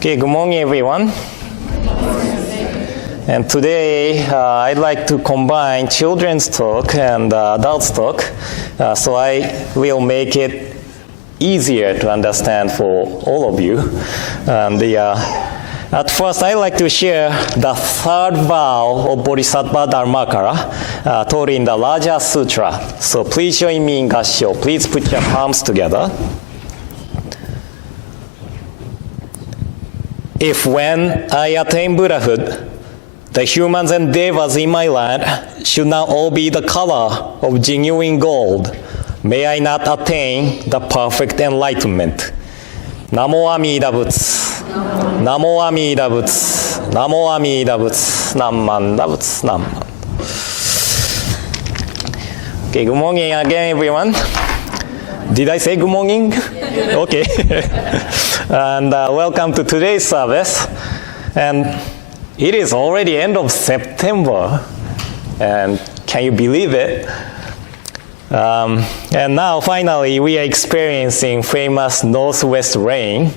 Okay, good morning, everyone. And today, I'd like to combine children's talk and adults talk, so I will make it easier to understand for all of you. At first, I'd like to share the third vow of Bodhisattva Dharmakara taught in the Raja Sutra. So please join me in Gassho. Please put your palms together. If when I attain Buddhahood, the humans and devas in my land should now all be the color of genuine gold, may I not attain the perfect enlightenment. Namo Amida Butsu. Namo Amida Butsu. Namo Amida Butsu. Namanda Butsu. Namman. Okay, good morning again, everyone. Did I say good morning? Okay. And welcome to today's service. And it is already end of September. And can you believe it? And now finally we are experiencing famous northwest rain.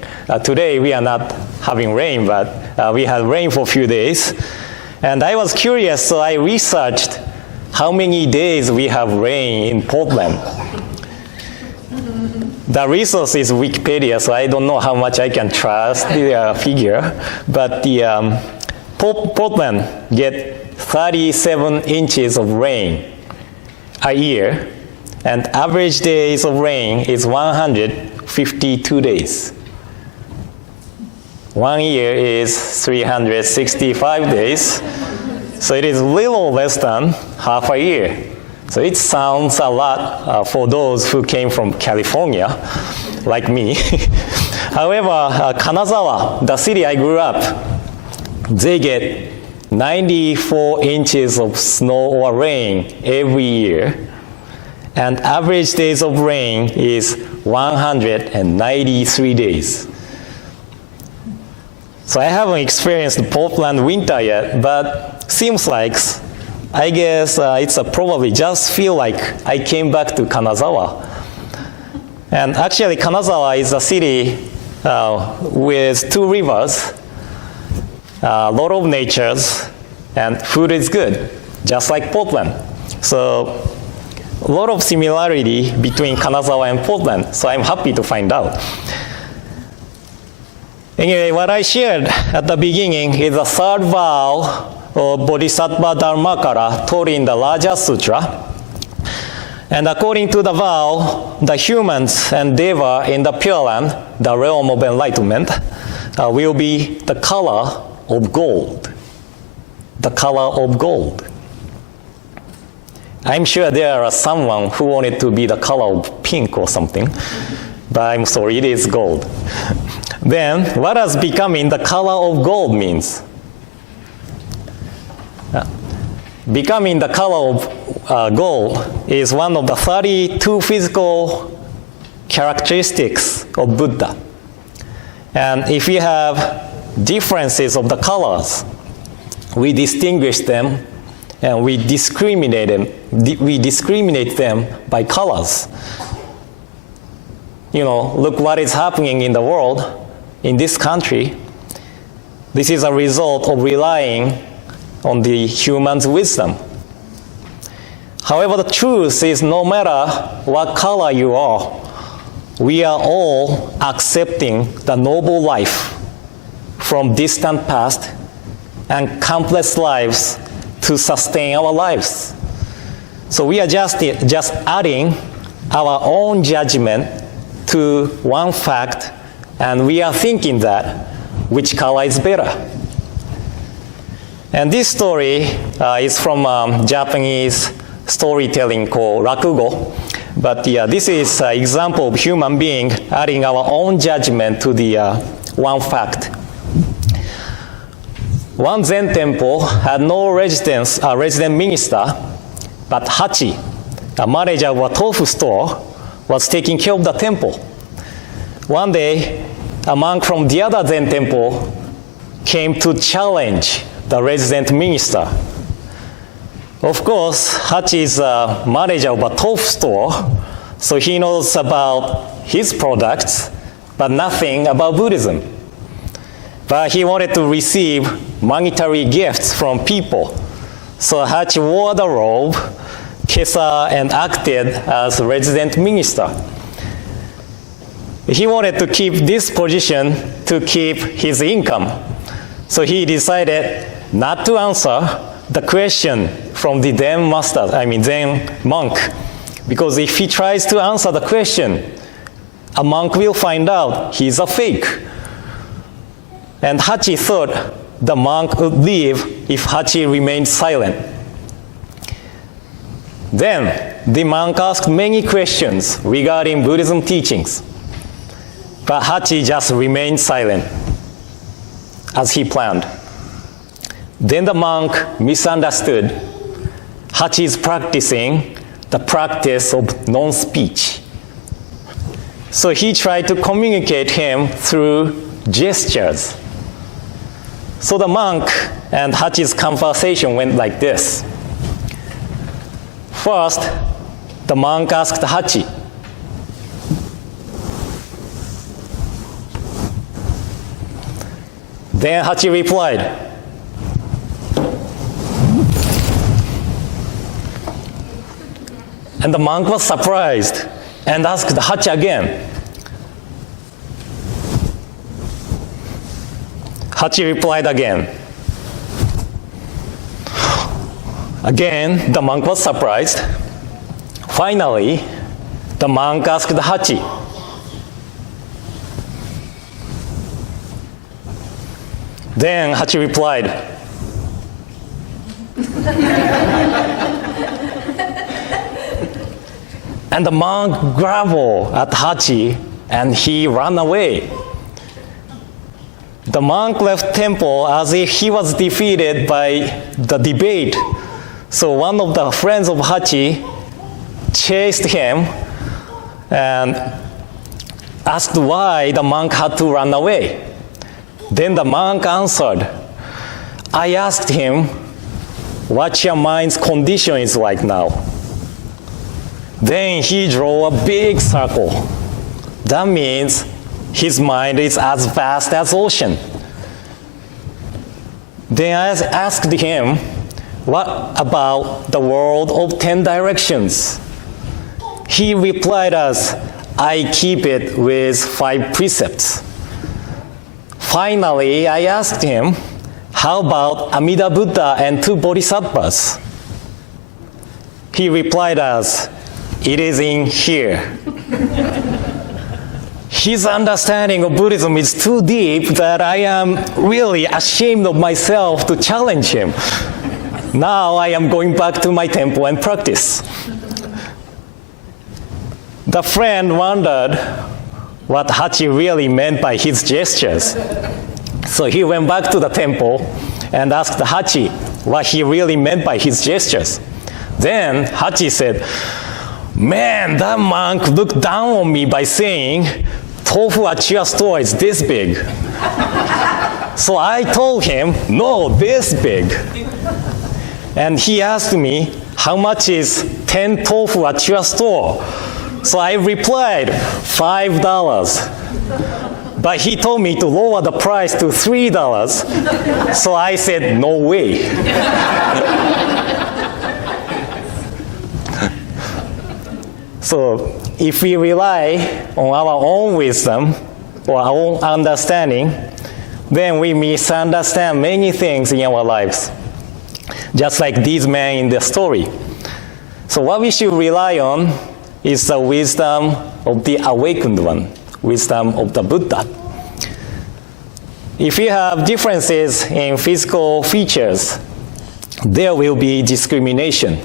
Today we are not having rain, but we had rain for a few days. And I was curious, so I researched how many days we have rain in Portland. The resource is Wikipedia, so I don't know how much I can trust the figure. But the Portland get 37 inches of rain a year, and average days of rain is 152 days. 1 year is 365 days, so it is a little less than half a year. So it sounds a lot for those who came from California, like me. However, Kanazawa, the city I grew up, they get 94 inches of snow or rain every year. And average days of rain is 193 days. So I haven't experienced the Portland winter yet, but seems like, I guess it's probably just feel like I came back to Kanazawa. And actually Kanazawa is a city with two rivers, a lot of natures, and food is good, just like Portland. So a lot of similarity between Kanazawa and Portland, so I'm happy to find out. Anyway, what I shared at the beginning is the third vow of Bodhisattva Dharmakara taught in the Raja Sutra. And according to the vow, the humans and deva in the Pure Land, the realm of enlightenment, will be the color of gold. The color of gold. I'm sure there are someone who wanted to be the color of pink or something, but I'm sorry, it is gold. Then, what does becoming the color of gold means? Becoming the color of gold is one of the 32 physical characteristics of Buddha. And if we have differences of the colors, we distinguish them and we discriminate them by colors. You know, look what is happening in the world, in this country. This is a result of relying on the human's wisdom. However, the truth is no matter what color you are, we are all accepting the noble life from distant past and countless lives to sustain our lives. So we are just adding our own judgment to one fact, and we are thinking that which color is better. And this story is from Japanese storytelling called rakugo. But this is an example of human being adding our own judgment to the one fact. One Zen temple had no resident minister, but Hachi, a manager of a tofu store, was taking care of the temple. One day, a monk from the other Zen temple came to challenge the resident minister. Of course, Hachi is a manager of a tofu store, so he knows about his products, but nothing about Buddhism. but he wanted to receive monetary gifts from people. So Hachi wore the robe, kesa, and acted as resident minister. He wanted to keep this position to keep his income. So he decided not to answer the question from the Zen master, Zen monk. Because if he tries to answer the question, a monk will find out he's a fake. And Hachi thought the monk would leave if Hachi remained silent. Then the monk asked many questions regarding Buddhism teachings. But Hachi just remained silent, as he planned. Then the monk misunderstood Hachi is practicing the practice of non-speech. So he tried to communicate him through gestures. So the monk and Hachi's conversation went like this. First, the monk asked Hachi, then Hachi replied. And the monk was surprised and asked Hachi again. Hachi replied again. Again, the monk was surprised. Finally, the monk asked Hachi. Then Hachi replied. And the monk growled at Hachi and he ran away. The monk left temple as if he was defeated by the debate. So one of the friends of Hachi chased him and asked why the monk had to run away. Then the monk answered, I asked him what your mind's condition is like now. Then he drew a big circle. That means his mind is as vast as ocean. Then I asked him, what about the world of 10 directions? He replied as, I keep it with 5 precepts. Finally, I asked him, how about Amida Buddha and 2 bodhisattvas? He replied as, it is in here. His understanding of Buddhism is too deep that I am really ashamed of myself to challenge him. Now I am going back to my temple and practice. The friend wondered what Hachi really meant by his gestures. So he went back to the temple and asked Hachi what he really meant by his gestures. Then Hachi said, man, that monk looked down on me by saying, tofu at your store is this big. So I told him, no, this big. And he asked me, how much is 10 tofu at your store? So I replied, $5. But he told me to lower the price to $3. So I said, no way. So if we rely on our own wisdom or our own understanding, then we misunderstand many things in our lives, just like these men in the story. So what we should rely on is the wisdom of the awakened one, wisdom of the Buddha. If you have differences in physical features, there will be discrimination.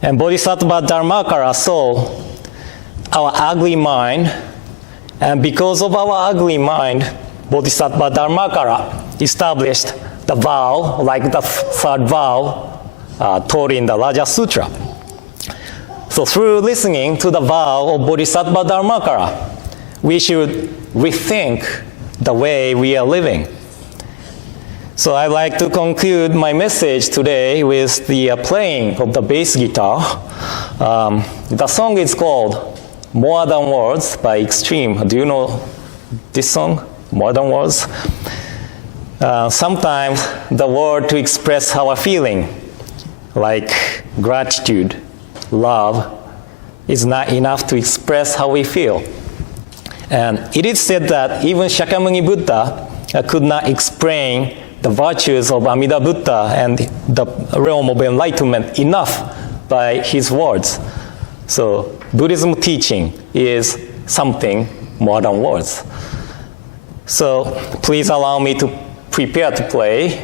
And Bodhisattva Dharmakara saw our ugly mind, and because of our ugly mind, Bodhisattva Dharmakara established the vow, like the third vow taught in the Raja Sutra. So through listening to the vow of Bodhisattva Dharmakara, we should rethink the way we are living. So I'd like to conclude my message today with the playing of the bass guitar. The song is called More Than Words by Extreme. Do you know this song, More Than Words? sometimes the word to express our feeling, like gratitude, love, is not enough to express how we feel. And it is said that even Shakyamuni Buddha could not explain the virtues of Amida Buddha and the realm of enlightenment enough by his words. So Buddhism teaching is something more than words. So please allow me to prepare to play.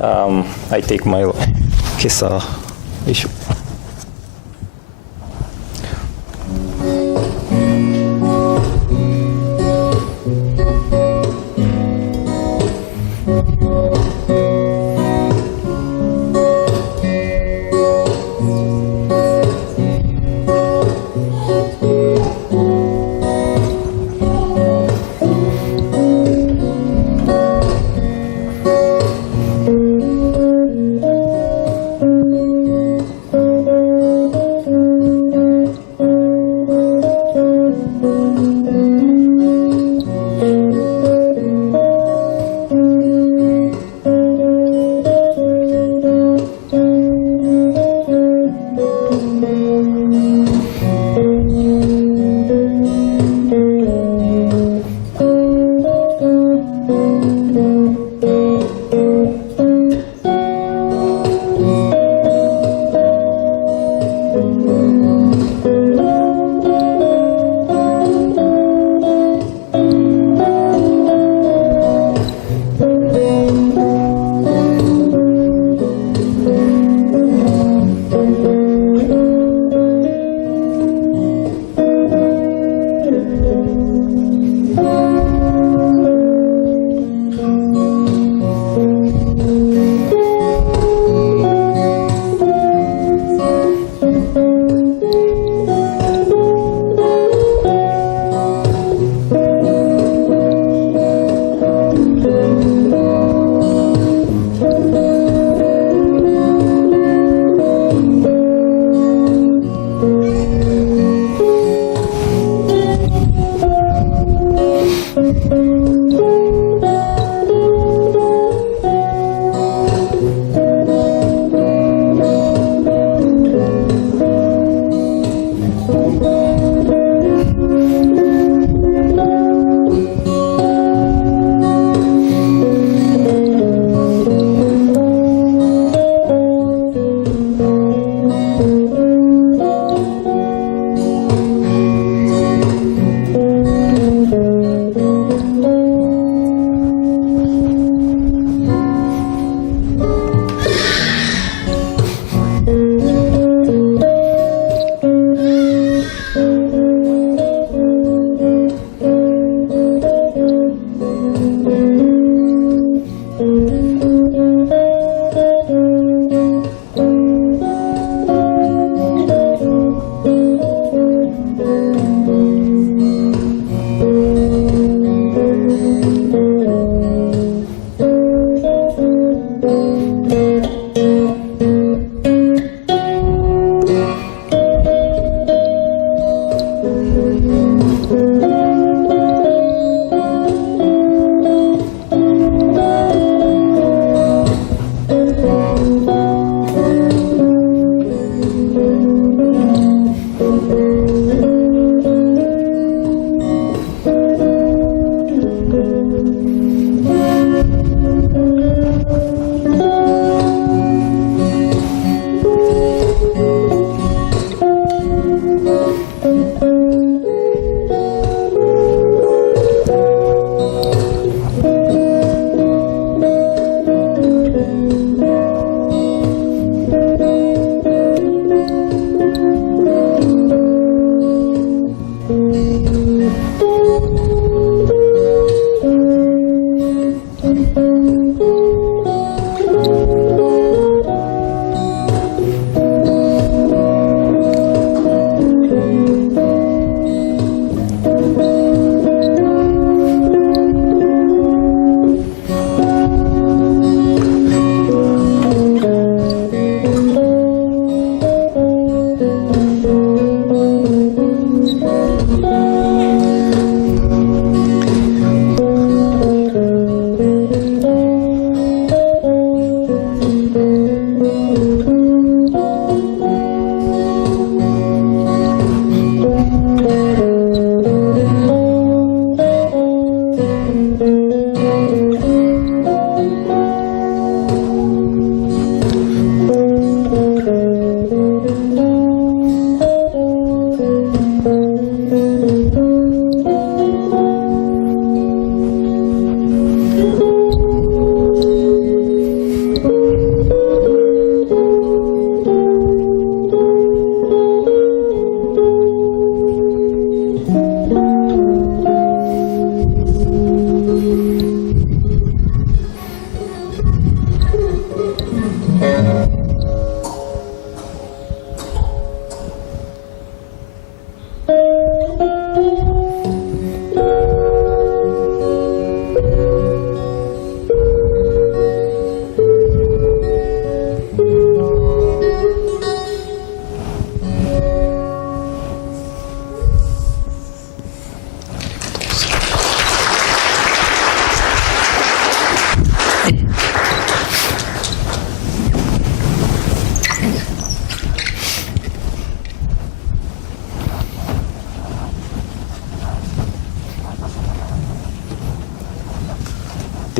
I take my kissa.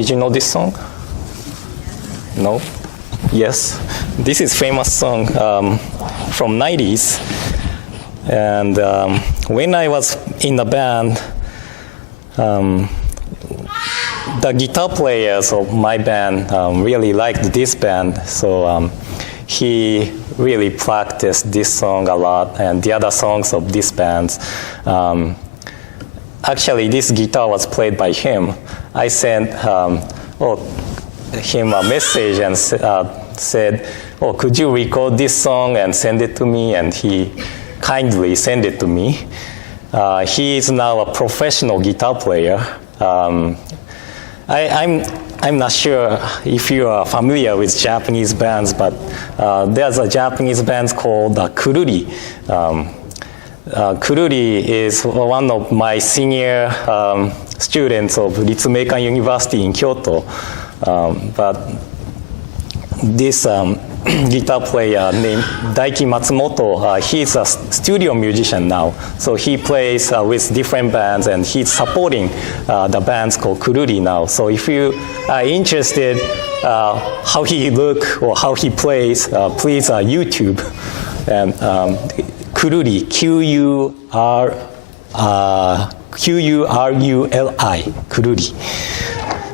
Did you know this song? No? Yes. This is famous song from 90s. And when I was in the band, the guitar players of my band really liked this band, so he really practiced this song a lot and the other songs of this band. Actually, this guitar was played by him. I sent him a message and said, "Oh, could you record this song and send it to me?" And he kindly sent it to me. He is now a professional guitar player. I'm not sure if you are familiar with Japanese bands, but there's a Japanese band called Kururi. Kururi is one of my senior students of Ritsumeikan University in Kyoto. But this guitar player named Daiki Matsumoto, he's a studio musician now. So he plays with different bands and he's supporting the bands called Kururi now. So if you are interested how he look or how he plays, please YouTube and Kururi, Q-U-R-U-L-I, Kururi.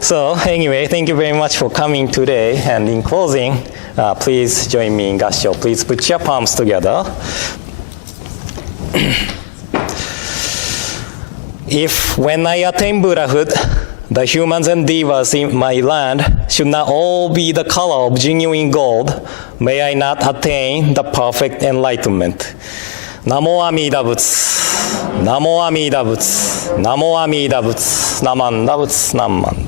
So anyway, thank you very much for coming today. And in closing, please join me in Gassho. Please put your palms together. If when I attain Buddhahood, the humans and devas in my land should not all be the color of genuine gold, may I not attain the perfect enlightenment. Namo Amida Butsu, Namo Amida Butsu, Namo Amida Butsu, Namanda Butsu, Namanda.